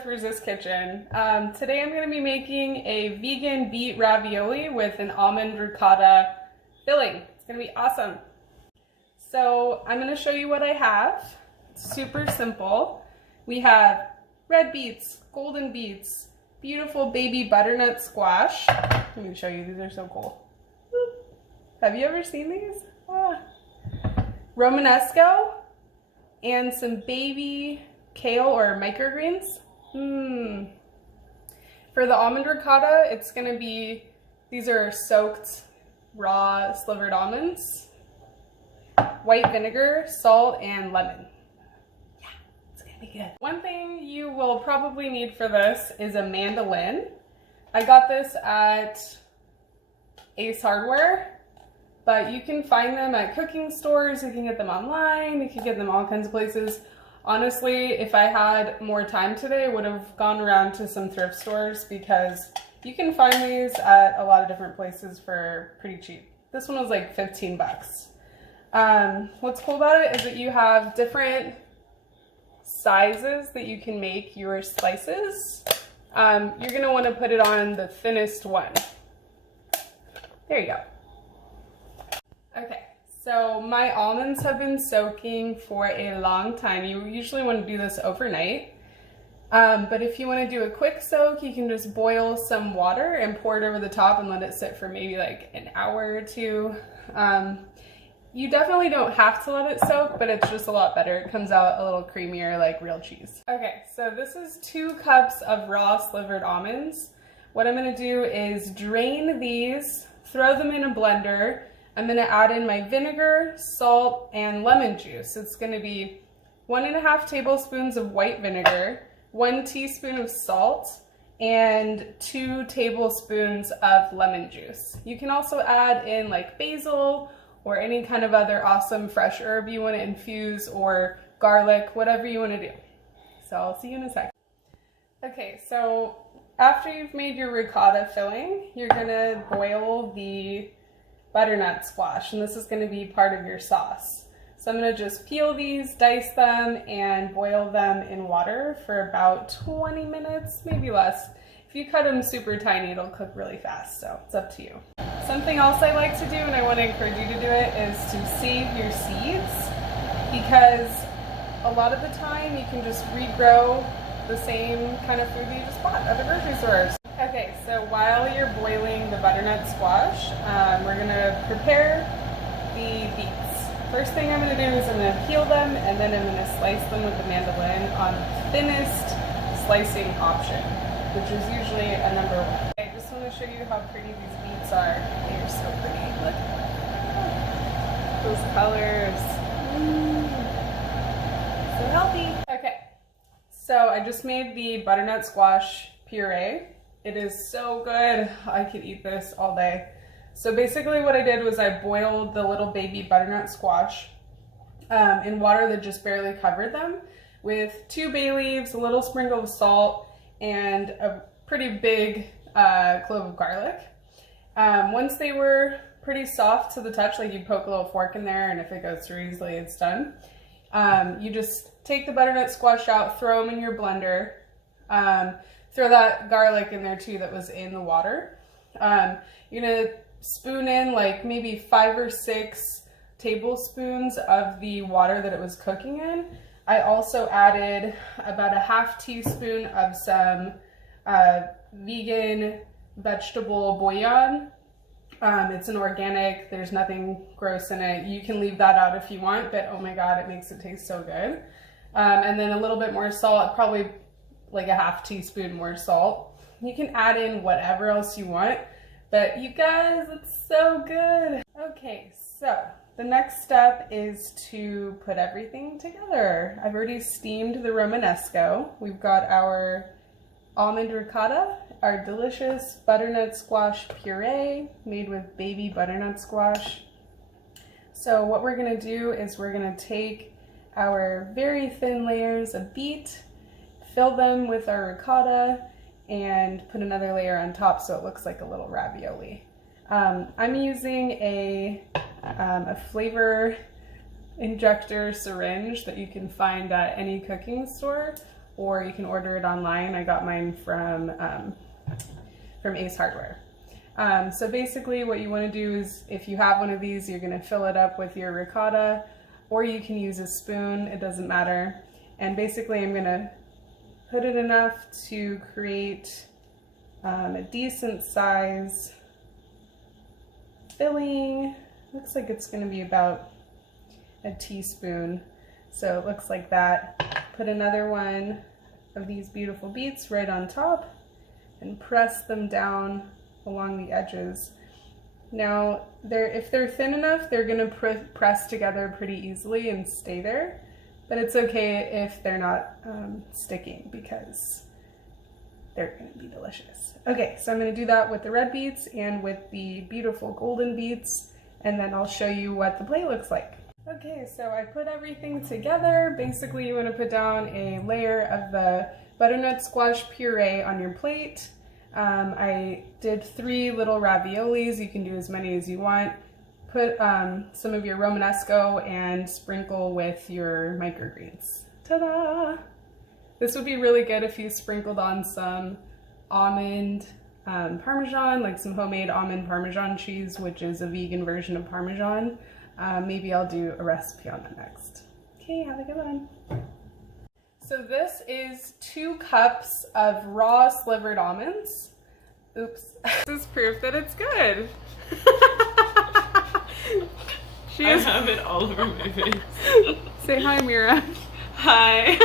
with Resist Kitchen. Today I'm going to be making a vegan beet ravioli with an almond ricotta filling. It's going to be awesome. So I'm going to show you what I have. It's super simple. We have red beets, golden beets, beautiful baby butternut squash. Let me show you, these are so cool. Have you ever seen these? Romanesco and some baby kale or microgreens. For the almond ricotta, it's gonna be, these are soaked raw slivered almonds, white vinegar, salt, and lemon. Yeah, it's gonna be good. One thing you will probably need for this is a mandolin. I got this at Ace Hardware, but you can find them at cooking stores, you can get them online, you can get them all kinds of places. Honestly, if I had more time today, I would have gone around to some thrift stores because you can find these at a lot of different places for pretty cheap. This one was like 15 bucks. What's cool about it is that you have different sizes that you can make your slices. You're gonna wanna put it on the thinnest one. There you go. Okay. So my almonds have been soaking for a long time. You usually want to do this overnight. But if you want to do a quick soak, you can just boil some water and pour it over the top and let it sit for maybe like an hour or two. You definitely don't have to let it soak, but it's just a lot better. It comes out a little creamier like real cheese. Okay, so this is 2 cups of raw slivered almonds. What I'm going to do is drain these, throw them in a blender. I'm going to add in my vinegar, salt, and lemon juice. It's going to be 1.5 tablespoons of white vinegar, 1 teaspoon of salt, and 2 tablespoons of lemon juice. You can also add in like basil or any kind of other awesome fresh herb you want to infuse, or garlic, whatever you want to do. So I'll see you in a sec. Okay, so after you've made your ricotta filling, you're going to boil the butternut squash, and this is going to be part of your sauce. So I'm going to just peel these, dice them, and boil them in water for about 20 minutes, maybe less. If you cut them super tiny, it'll cook really fast, so it's up to you. Something else I like to do, and I want to encourage you to do it, is to save your seeds, because a lot of the time you can just regrow the same kind of food that you just bought at the grocery stores. Okay, so while you're boiling the butternut squash, we're gonna prepare the beets. First thing I'm gonna do is I'm gonna peel them, and then I'm gonna slice them with the mandolin on the thinnest slicing option, which is usually a number 1. I just wanna show you how pretty these beets are. They are so pretty, look. Those colors. So healthy. Okay, so I just made the butternut squash puree. It is so good. I could eat this all day. So basically what I did was I boiled the little baby butternut squash in water that just barely covered them, with 2 bay leaves, a little sprinkle of salt, and a pretty big clove of garlic. Once they were pretty soft to the touch, like you poke a little fork in there, and if it goes through easily, it's done. You just take the butternut squash out, throw them in your blender. Throw that garlic in there too that was in the water. You're gonna spoon in like maybe 5 or 6 tablespoons of the water that it was cooking in. I also added about a 1/2 teaspoon of some vegan vegetable bouillon. It's an organic, there's nothing gross in it. You can leave that out if you want, but oh my god, it makes it taste so good. And then a little bit more salt, probably like a 1/2 teaspoon more salt. You can add in whatever else you want, but you guys, it's so good. Okay, so the next step is to put everything together. I've already steamed the Romanesco. We've got our almond ricotta, our delicious butternut squash puree made with baby butternut squash. So what we're gonna do is we're gonna take our very thin layers of beet, fill them with our ricotta, and put another layer on top so it looks like a little ravioli. I'm using a flavor injector syringe that you can find at any cooking store, or you can order it online. I got mine from Ace Hardware. So basically what you want to do is, if you have one of these, you're going to fill it up with your ricotta, or you can use a spoon, it doesn't matter. And basically I'm going to put it enough to create a decent size filling. Looks like it's going to be about a teaspoon. So it looks like that. Put another one of these beautiful beets right on top and press them down along the edges. Now, if they're thin enough, they're going to press together pretty easily and stay there. But it's okay if they're not sticking, because they're going to be delicious. Okay, so I'm going to do that with the red beets and with the beautiful golden beets, and then I'll show you what the plate looks like. Okay, so I put everything together. Basically, you want to put down a layer of the butternut squash puree on your plate. I did 3 little raviolis. You can do as many as you want. Put some of your Romanesco and sprinkle with your microgreens. Ta-da! This would be really good if you sprinkled on some almond Parmesan, like some homemade almond Parmesan cheese, which is a vegan version of Parmesan. Maybe I'll do a recipe on that next. Okay, have a good one. So this is 2 cups of raw slivered almonds. Oops. This is proof that it's good. I have it all over my face. Say hi, Mira. Hi.